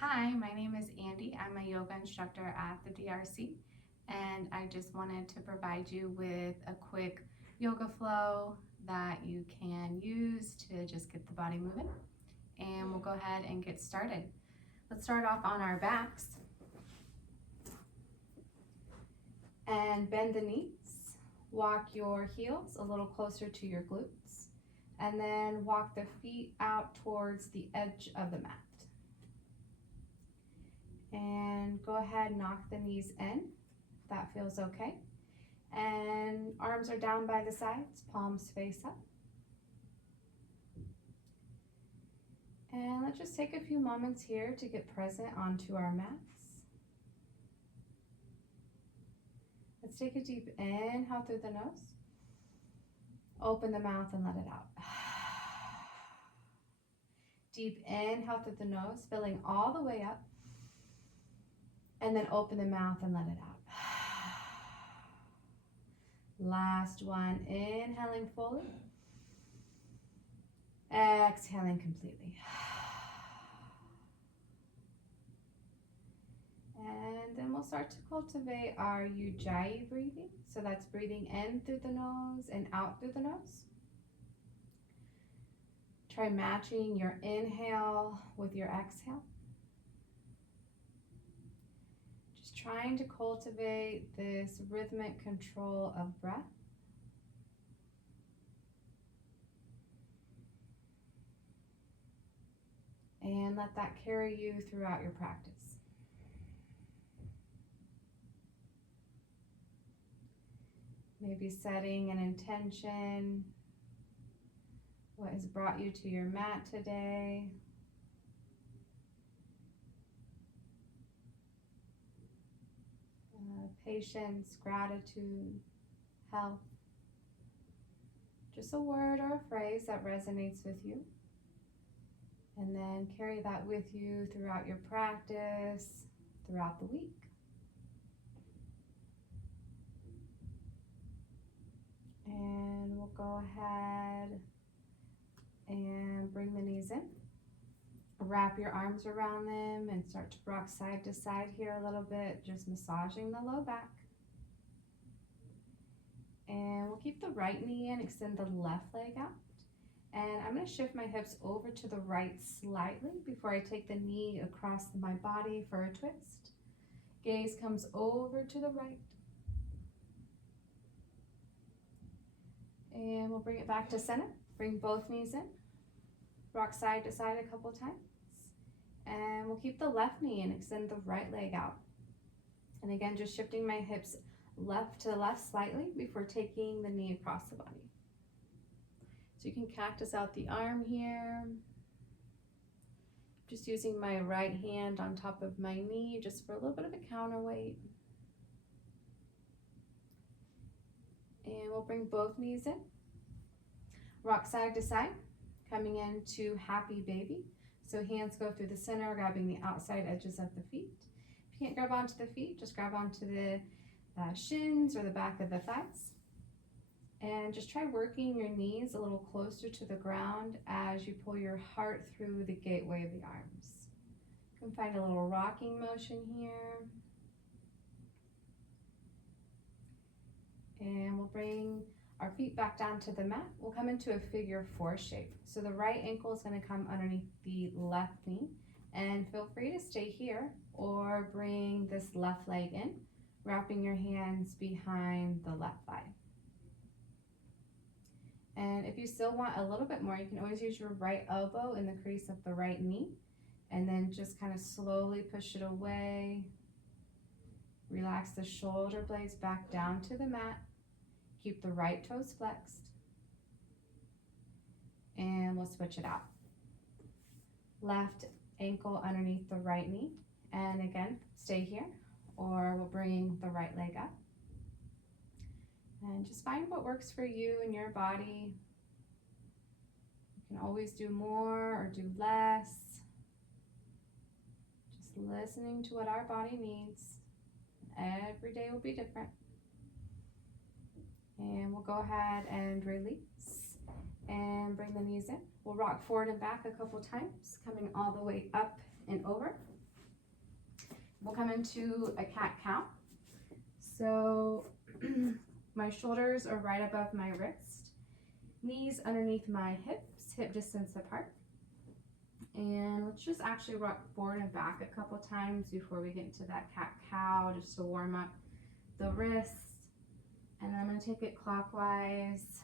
Hi, my name is Andy. I'm a yoga instructor at the DRC, and I just wanted to provide you with a quick yoga flow that you can use to just get the body moving. And we'll go ahead and get started. Let's start off on our backs and bend the knees. Walk your heels a little closer to your glutes, and then walk the feet out towards the edge of the mat. And go ahead, knock the knees in, if that feels okay. And arms are down by the sides, palms face up. And let's just take a few moments here to get present onto our mats. Let's take a deep inhale through the nose. Open the mouth and let it out. Deep inhale through the nose, filling all the way up. And then open the mouth and let it out. Last one, inhaling fully. Exhaling completely. And then we'll start to cultivate our Ujjayi breathing. So that's breathing in through the nose and out through the nose. Try matching your inhale with your exhale. Just trying to cultivate this rhythmic control of breath. And let that carry you throughout your practice. Maybe setting an intention. What has brought you to your mat today? Patience, gratitude, health. Just a word or a phrase that resonates with you. And then carry that with you throughout your practice, throughout the week. And we'll go ahead and bring the knees in. Wrap your arms around them and start to rock side to side here a little bit, just massaging the low back. And we'll keep the right knee in, extend the left leg out. And I'm going to shift my hips over to the right slightly before I take the knee across my body for a twist. Gaze comes over to the right. And we'll bring it back to center. Bring both knees in. Rock side to side a couple times. And we'll keep the left knee and extend the right leg out. And again, just shifting my hips left to left slightly before taking the knee across the body. So you can cactus out the arm here. Just using my right hand on top of my knee just for a little bit of a counterweight. And we'll bring both knees in. Rock side to side, coming into happy baby. So hands go through the center, grabbing the outside edges of the feet. If you can't grab onto the feet, just grab onto the shins or the back of the thighs. And just try working your knees a little closer to the ground as you pull your heart through the gateway of the arms. You can find a little rocking motion here. And we'll bring our feet back down to the mat. We'll come into a figure 4 shape. So the right ankle is going to come underneath the left knee. And feel free to stay here or bring this left leg in, wrapping your hands behind the left thigh. And if you still want a little bit more, you can always use your right elbow in the crease of the right knee. And then just kind of slowly push it away. Relax the shoulder blades back down to the mat. Keep the right toes flexed. And we'll switch it out. Left ankle underneath the right knee. And again, stay here. Or we'll bring the right leg up. And just find what works for you and your body. You can always do more or do less. Just listening to what our body needs. Every day will be different. And we'll go ahead and release and bring the knees in. We'll rock forward and back a couple times, coming all the way up and over. we'll come into a cat-cow. So my shoulders are right above my wrist, knees underneath my hips, hip distance apart. And let's just actually rock forward and back a couple times before we get into that cat-cow, just to warm up the wrists. And then I'm going to take it clockwise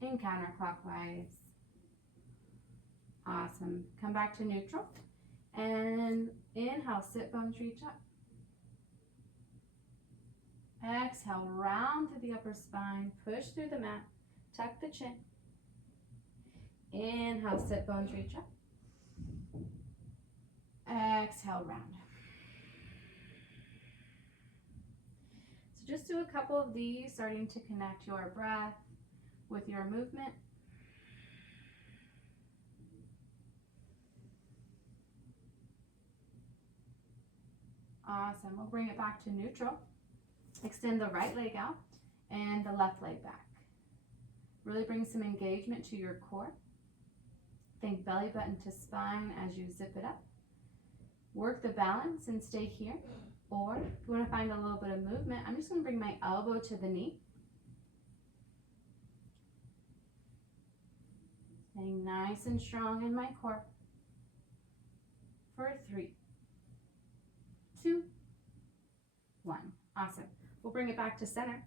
and counterclockwise. Awesome. Come back to neutral. And inhale, sit bones reach up. Exhale, round through the upper spine, push through the mat, tuck the chin. Inhale, sit bones reach up. Exhale, round. So just do a couple of these, starting to connect your breath with your movement. Awesome. We'll bring it back to neutral. Extend the right leg out and the left leg back. Really bring some engagement to your core. Think belly button to spine as you zip it up. Work the balance and stay here. Or if you want to find a little bit of movement, I'm just going to bring my elbow to the knee. Staying nice and strong in my core. For 3, 2, 1. Awesome. We'll bring it back to center.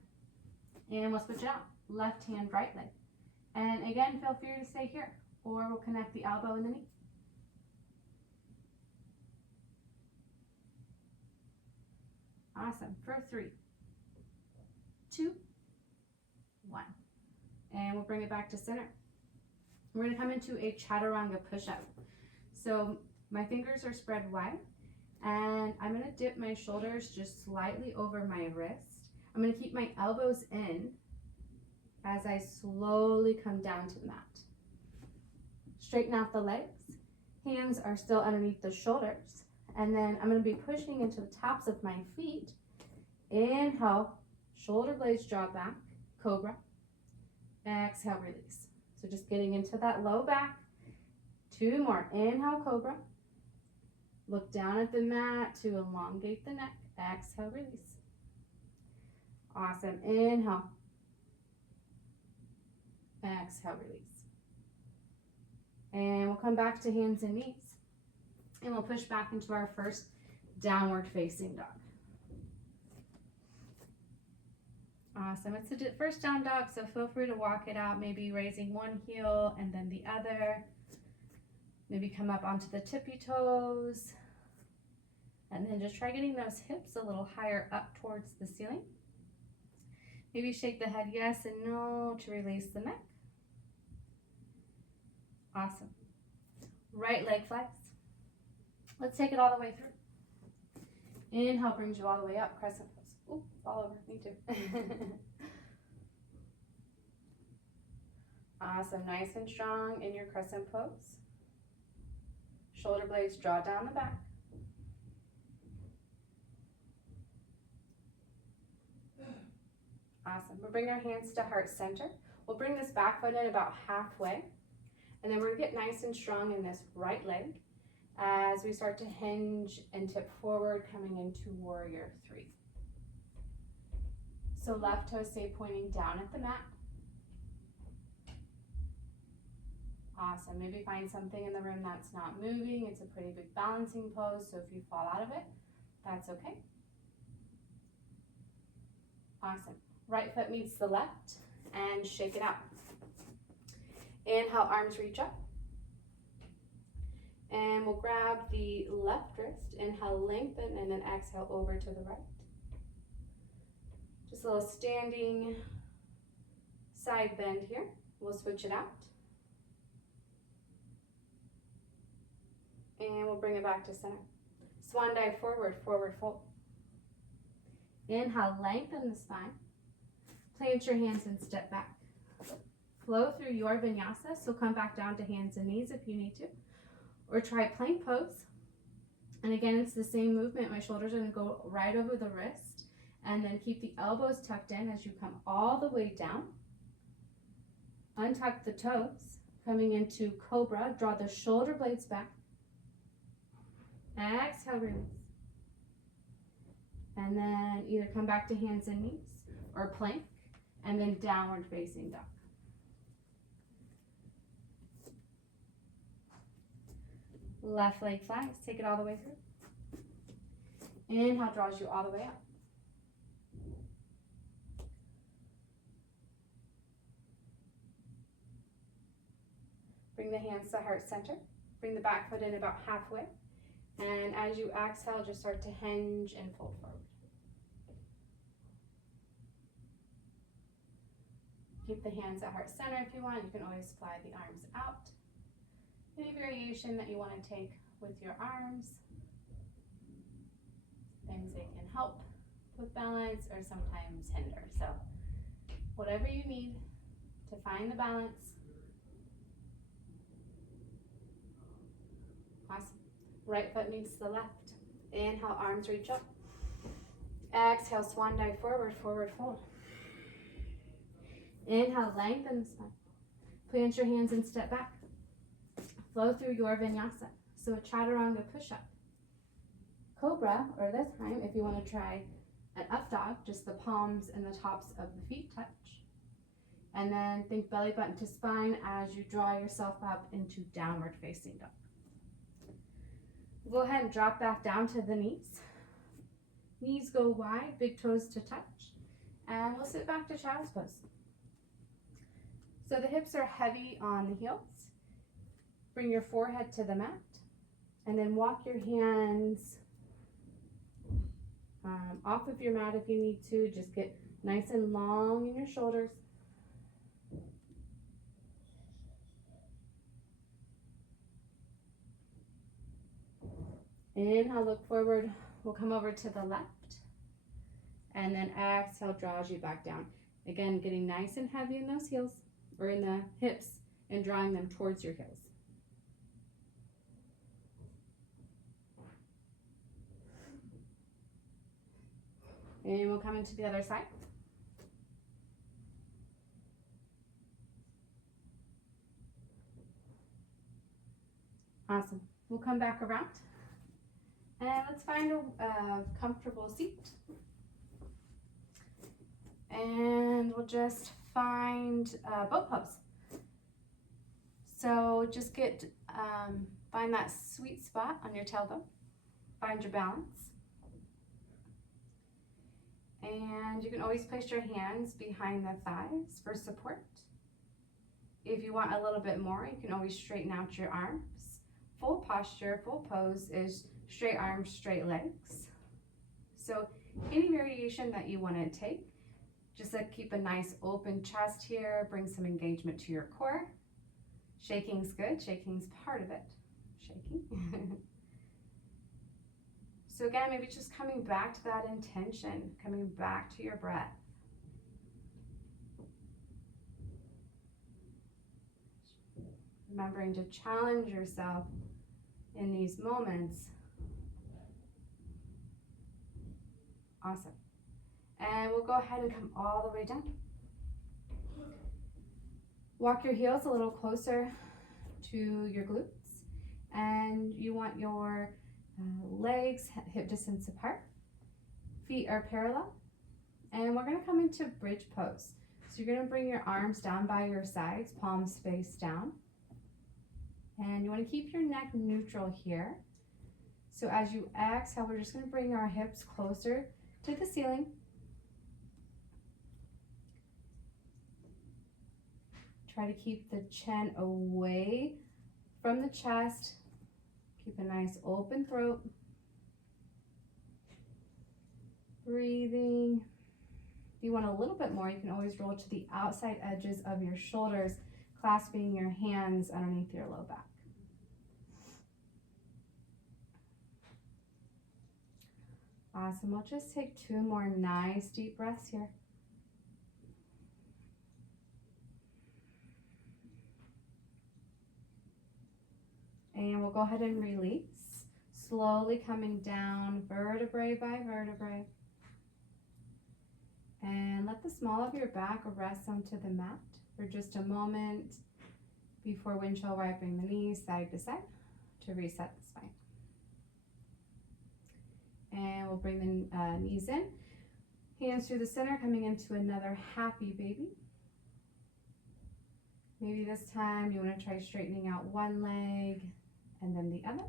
And we'll switch it out. Left hand, right leg. And again, feel free to stay here. Or we'll connect the elbow and the knee. Awesome. For 3, 2, 1. And we'll bring it back to center. We're going to come into a chaturanga push-up. So my fingers are spread wide. And I'm going to dip my shoulders just slightly over my wrist. I'm going to keep my elbows in as I slowly come down to the mat. Straighten out the legs. Hands are still underneath the shoulders. And then I'm going to be pushing into the tops of my feet. Inhale, shoulder blades draw back, cobra. Exhale, release. So just getting into that low back. 2 more. Inhale, cobra. Look down at the mat to elongate the neck. Exhale, release. Awesome. Inhale. Exhale, release. And we'll come back to hands and knees. And we'll push back into our first downward facing dog. Awesome. It's the first down dog, so feel free to walk it out, maybe raising one heel and then the other. Maybe come up onto the tippy toes. And then just try getting those hips a little higher up towards the ceiling. Maybe shake the head yes and no to release the neck. Awesome. Right leg flex. Let's take it all the way through. Inhale brings you all the way up, crescent pose. Ooh, fall over, me too. Awesome, nice and strong in your crescent pose. Shoulder blades draw down the back. Awesome, we'll bring our hands to heart center. We'll bring this back foot in about halfway. And then we're gonna get nice and strong in this right leg as we start to hinge and tip forward, coming into warrior 3. So left toe stay pointing down at the mat. Awesome, maybe find something in the room that's not moving. It's a pretty big balancing pose, so if you fall out of it, that's okay. Awesome, right foot meets the left and shake it out. Inhale, arms reach up. And we'll grab the left wrist. Inhale, lengthen, and then exhale over to the right. Just a little standing side bend here. We'll switch it out. And we'll bring it back to center. Swan dive forward, forward fold. Inhale, lengthen the spine. Plant your hands and step back. Flow through your vinyasa, so come back down to hands and knees if you need to. Or try plank pose. And again, it's the same movement. My shoulders are going to go right over the wrist. And then keep the elbows tucked in as you come all the way down. Untuck the toes. Coming into cobra, draw the shoulder blades back. Exhale, release. And then either come back to hands and knees or plank, and then downward facing dog. Left leg flies, take it all the way through. Inhale draws you all the way up. Bring the hands to heart center. Bring the back foot in about halfway. And as you exhale, just start to hinge and fold forward. Keep the hands at heart center if you want. You can always fly the arms out. Any variation that you want to take with your arms. Things they can help with balance or sometimes hinder. So whatever you need to find the balance. Awesome. Right foot meets the left. Inhale, arms reach up. Exhale, swan dive forward, forward fold. Inhale, lengthen the spine. Plant your hands and step back. Flow through your vinyasa. So a chaturanga push-up. Cobra, or this time, if you want to try an up dog, just the palms and the tops of the feet touch. And then think belly button to spine as you draw yourself up into downward facing dog. Go ahead and drop back down to the knees. Knees go wide, big toes to touch. And we'll sit back to child's pose. So the hips are heavy on the heels. Bring your forehead to the mat. And then walk your hands off of your mat if you need to. Just get nice and long in your shoulders. Inhale, look forward. We'll come over to the left. And then exhale, draws you back down. Again, getting nice and heavy in those heels, or in the hips, and drawing them towards your heels. And we'll come into the other side. Awesome. We'll come back around. And let's find a comfortable seat. And we'll just find boat pose. So just find that sweet spot on your tailbone. Find your balance. And you can always place your hands behind the thighs for support. If you want a little bit more, you can always straighten out your arms. Full posture, full pose is straight arms, straight legs. So any variation that you want to take, just keep a nice open chest here, bring some engagement to your core. Shaking's good, shaking's part of it. Shaking. So again, maybe just coming back to that intention, coming back to your breath. Remembering to challenge yourself in these moments. Awesome. And we'll go ahead and come all the way down. Walk your heels a little closer to your glutes. And you want your legs hip distance apart. Feet are parallel. And we're going to come into bridge pose. So you're going to bring your arms down by your sides, palms face down. And you want to keep your neck neutral here. So as you exhale, we're just going to bring our hips closer to the ceiling. Try to keep the chin away from the chest. Keep a nice open throat. Breathing. If you want a little bit more, you can always roll to the outside edges of your shoulders, clasping your hands underneath your low back. Awesome. We'll just take 2 more nice deep breaths here. And we'll go ahead and release, slowly coming down vertebrae by vertebrae. And let the small of your back rest onto the mat for just a moment before windshield wiping the knees side to side to reset the spine. And we'll bring the knees in. Hands through the center, coming into another happy baby. Maybe this time you want to try straightening out one leg and then the other.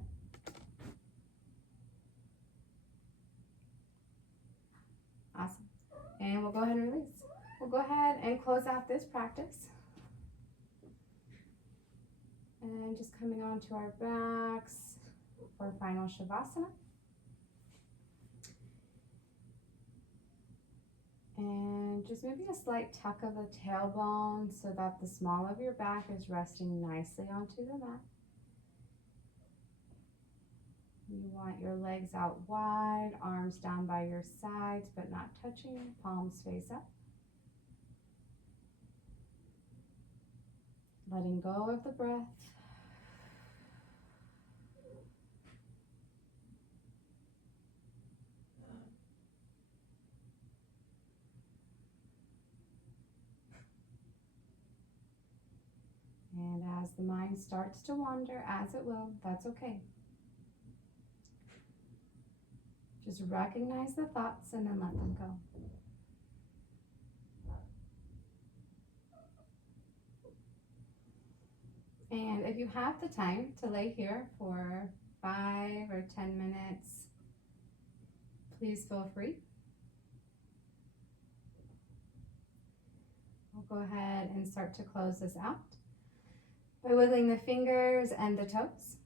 Awesome. And we'll go ahead and release. We'll go ahead and close out this practice. And just coming onto our backs for final Shavasana. And just maybe a slight tuck of the tailbone so that the small of your back is resting nicely onto the mat. You want your legs out wide, arms down by your sides but not touching, palms face up. Letting go of the breath. And as the mind starts to wander, as it will, that's okay. Just recognize the thoughts and then let them go. And if you have the time to lay here for 5 or 10 minutes, please feel free. We'll go ahead and start to close this out by wiggling the fingers and the toes.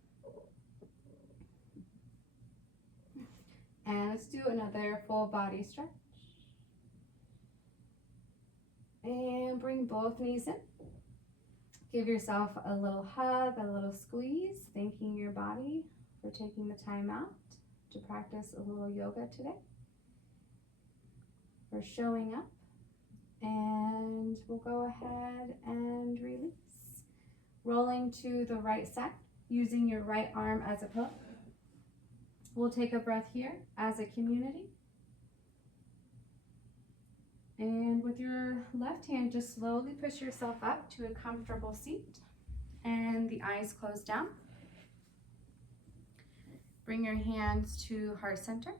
And let's do another full body stretch. And bring both knees in. Give yourself a little hug, a little squeeze, thanking your body for taking the time out to practice a little yoga today, for showing up. And we'll go ahead and release. Rolling to the right side, using your right arm as a pillow. We'll take a breath here as a community. And with your left hand, just slowly push yourself up to a comfortable seat and the eyes closed down. Bring your hands to heart center.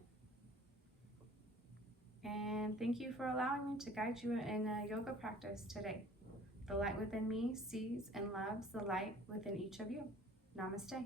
And thank you for allowing me to guide you in a yoga practice today. The light within me sees and loves the light within each of you. Namaste.